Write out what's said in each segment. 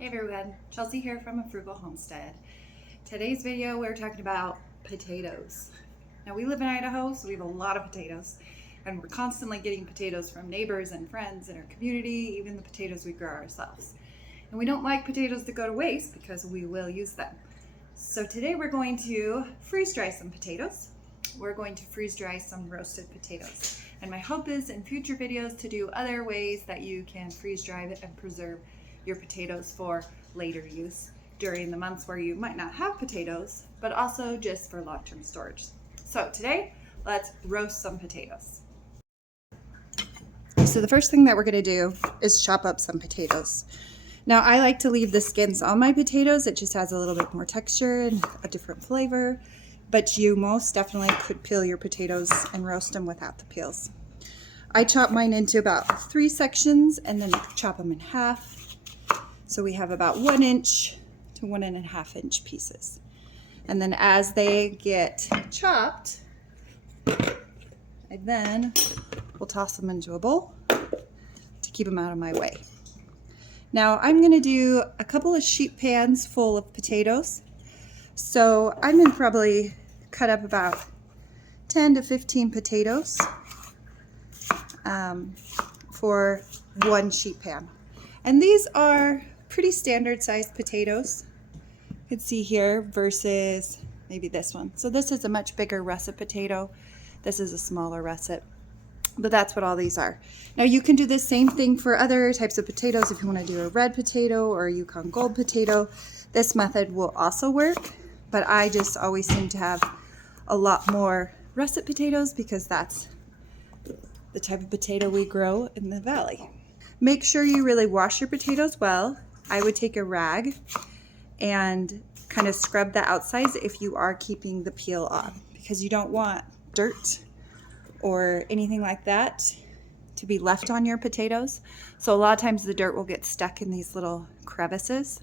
Hey everyone, Chelsea here from A Frugal Homestead. Today's video we're talking about potatoes. Now we live in Idaho, so we have a lot of potatoes, and we're constantly getting potatoes from neighbors and friends in our community, even the potatoes we grow ourselves. And we don't like potatoes that go to waste because we will use them. So today we're going to freeze dry some potatoes. We're going to freeze dry some roasted potatoes. And my hope is in future videos to do other ways that you can freeze dry and preserve your potatoes for later use during the months where you might not have potatoes, but also just for long-term storage. So today, let's roast some potatoes. So the first thing that we're gonna do is chop up some potatoes. Now I like to leave the skins on my potatoes. It just has a little bit more texture and a different flavor, but you most definitely could peel your potatoes and roast them without the peels. I chop mine into about 3 sections and then chop them in half. So we have about 1 inch to 1.5 inch pieces. And then as they get chopped, I then will toss them into a bowl to keep them out of my way. Now I'm gonna do a couple of sheet pans full of potatoes. So I'm gonna probably cut up about 10 to 15 potatoes for 1 sheet pan. And these are pretty standard sized potatoes. You can see here versus maybe this one. So this is a much bigger russet potato. This is a smaller russet, but that's what all these are. Now you can do the same thing for other types of potatoes. If you want to do a red potato or a Yukon Gold potato, this method will also work, but I just always seem to have a lot more russet potatoes because that's the type of potato we grow in the valley. Make sure you really wash your potatoes well. I would take a rag and kind of scrub the outsides if you are keeping the peel on, because you don't want dirt or anything like that to be left on your potatoes. So a lot of times the dirt will get stuck in these little crevices.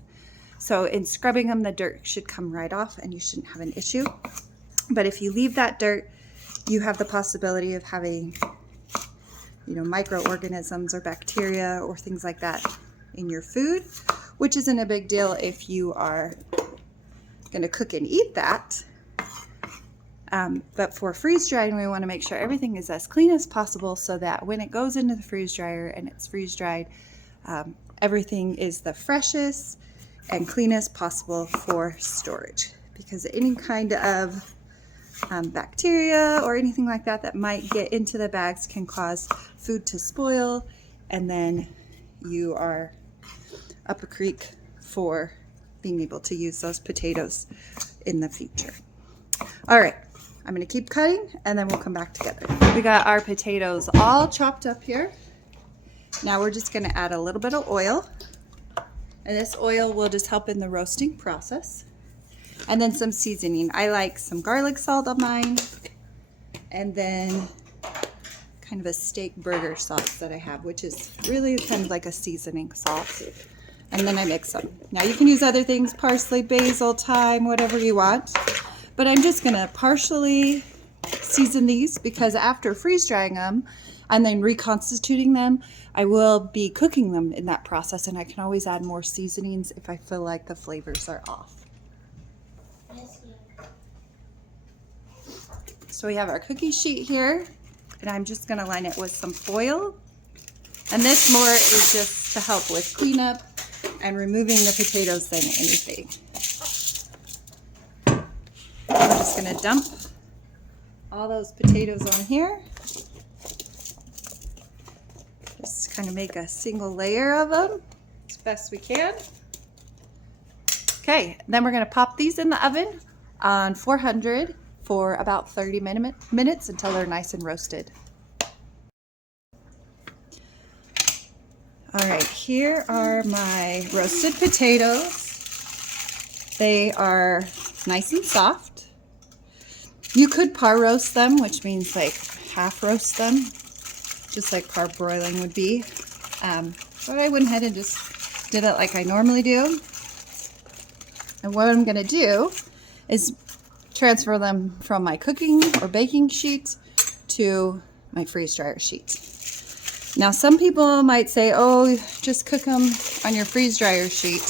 So in scrubbing them, the dirt should come right off and you shouldn't have an issue. But if you leave that dirt, you have the possibility of having microorganisms or bacteria or things like that in your food, which isn't a big deal if you are going to cook and eat that. But for freeze drying, we want to make sure everything is as clean as possible so that when it goes into the freeze dryer and it's freeze dried, everything is the freshest and cleanest possible for storage, because any kind of bacteria or anything like that that might get into the bags can cause food to spoil, and then you are up a creek for being able to use those potatoes in the future. All right, I'm gonna keep cutting and then we'll come back together. We got our potatoes all chopped up here. Now we're just gonna add a little bit of oil, and this oil will just help in the roasting process. And then some seasoning. I like some garlic salt on mine, and then kind of a steak burger sauce that I have, which is really kind of like a seasoning salt. And then I mix them. Now you can use other things, parsley, basil, thyme, whatever you want. But I'm just gonna partially season these because after freeze drying them and then reconstituting them, I will be cooking them in that process, and I can always add more seasonings if I feel like the flavors are off. So we have our cookie sheet here, and I'm just gonna line it with some foil. And this more is just to help with cleanup and removing the potatoes than anything. We're just gonna dump all those potatoes on here. Just kind of make a single layer of them as best we can. Okay, then we're gonna pop these in the oven on 400 for about 30 minutes until they're nice and roasted. All right, here are my roasted potatoes. They are nice and soft. You could par roast them, which means like half roast them, just like parboiling would be. But I went ahead and just did it like I normally do. And what I'm gonna do is transfer them from my cooking or baking sheet to my freeze dryer sheet. Now, some people might say, oh, just cook them on your freeze dryer sheet.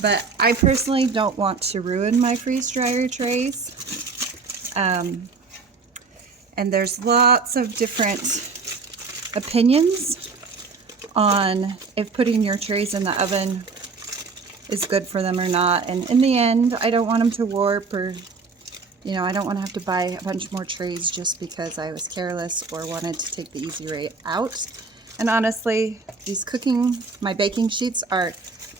But I personally don't want to ruin my freeze dryer trays. And there's lots of different opinions on if putting your trays in the oven is good for them or not. And in the end, I don't want them to warp, or, you know, I don't want to have to buy a bunch more trays just because I was careless or wanted to take the easy way out. And honestly, my baking sheets are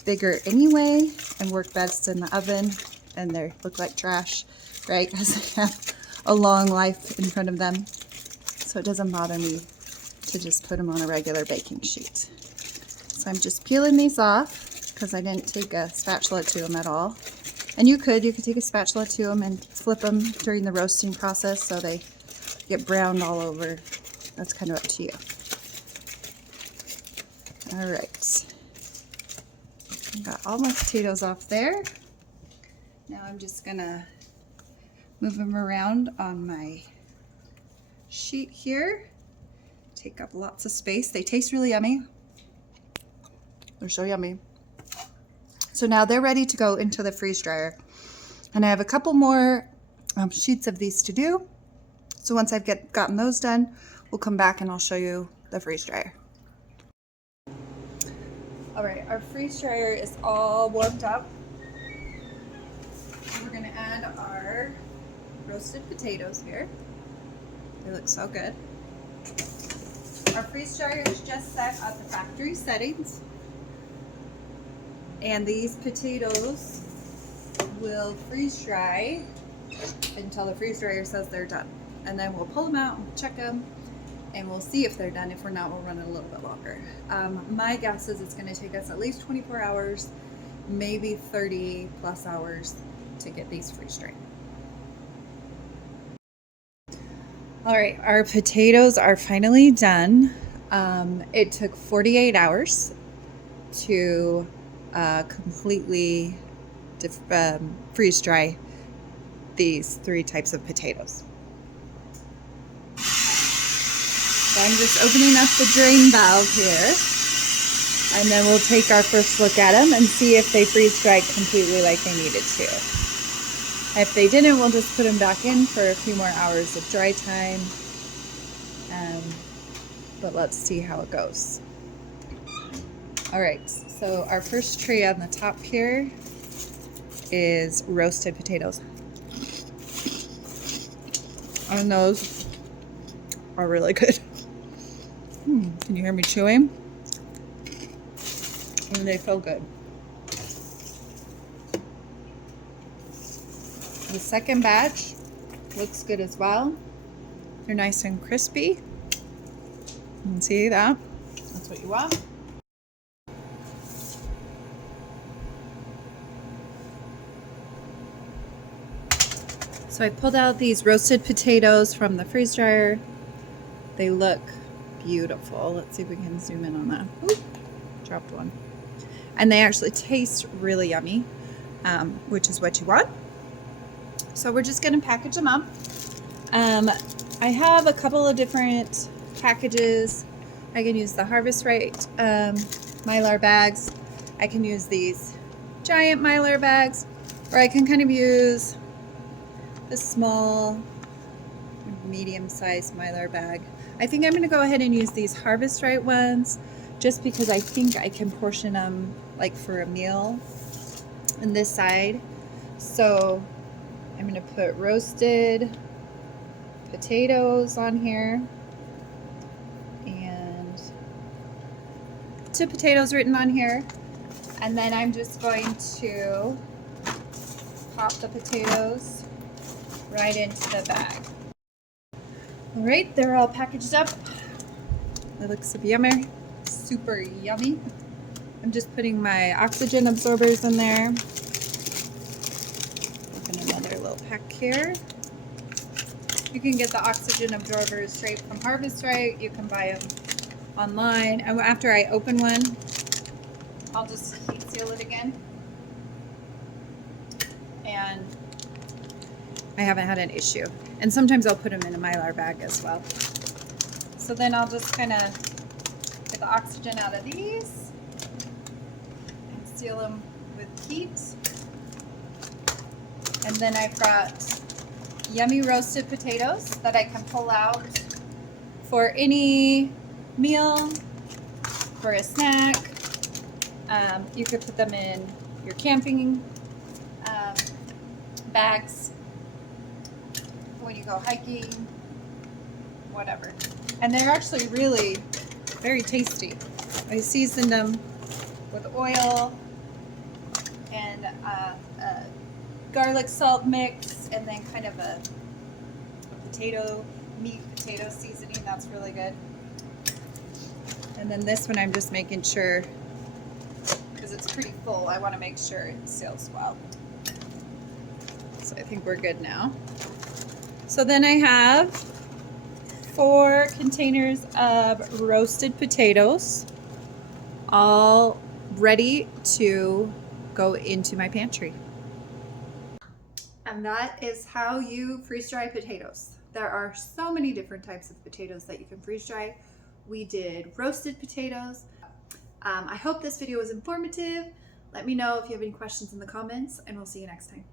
bigger anyway and work best in the oven, and they look like trash, right? Because they have a long life in front of them. So it doesn't bother me to just put them on a regular baking sheet. So I'm just peeling these off because I didn't take a spatula to them at all. And you could take a spatula to them and flip them during the roasting process so they get browned all over. That's kind of up to you. All right. Got all my potatoes off there. Now I'm just gonna move them around on my sheet here. Take up lots of space. They taste really yummy. They're so yummy. So now they're ready to go into the freeze dryer. And I have a couple more sheets of these to do. So once I've gotten those done, we'll come back and I'll show you the freeze dryer. All right, our freeze dryer is all warmed up. We're gonna add our roasted potatoes here. They look so good. Our freeze dryer is just set at the factory settings. And these potatoes will freeze dry until the freeze dryer says they're done. And then we'll pull them out and check them, and we'll see if they're done. If we're not, we'll run it a little bit longer. My guess is it's going to take us at least 24 hours, maybe 30 plus hours to get these freeze dried. All right, our potatoes are finally done. It took 48 hours to completely freeze dry these 3 types of potatoes. So I'm just opening up the drain valve here, and then we'll take our first look at them and see if they freeze dried completely like they needed to. If they didn't, we'll just put them back in for a few more hours of dry time. But let's see how it goes. All right, so our first tray on the top here is roasted potatoes. And those are really good. Can you hear me chewing? And they feel good. The second batch looks good as well. They're nice and crispy. You can see that. That's what you want. So I pulled out these roasted potatoes from the freeze dryer. They look beautiful. Let's see if we can zoom in on that. Ooh, dropped one. And they actually taste really yummy, which is what you want. So we're just going to package them up. I have a couple of different packages. I can use the Harvest Right Mylar bags. I can use these giant Mylar bags, or I can kind of use the small, medium-sized Mylar bag. I think I'm going to go ahead and use these Harvest Right ones, just because I think I can portion them like for a meal on this side. So I'm going to put roasted potatoes on here, and 2 potatoes written on here. And then I'm just going to pop the potatoes right into the bag. All right, they're all packaged up. They look super yummy. I'm just putting my oxygen absorbers in there. Open another little pack here. You can get the oxygen absorbers straight from Harvest Right. You can buy them online. And after I open one, I'll just heat seal it again. And I haven't had an issue. And sometimes I'll put them in a Mylar bag as well. So then I'll just kind of the oxygen out of these and seal them with heat. And then I've got yummy roasted potatoes that I can pull out for any meal, for a snack. You could put them in your camping bags when you go hiking, whatever. And they're actually really very tasty. I seasoned them with oil and a garlic salt mix, and then kind of a meat potato seasoning. That's really good. And then this one I'm just making sure, because it's pretty full, I want to make sure it seals well. So I think we're good now. So then I have 4 containers of roasted potatoes, all ready to go into my pantry. And that is how you freeze dry potatoes. There are so many different types of potatoes that you can freeze dry. We did roasted potatoes. I hope this video was informative. Let me know if you have any questions in the comments, and we'll see you next time.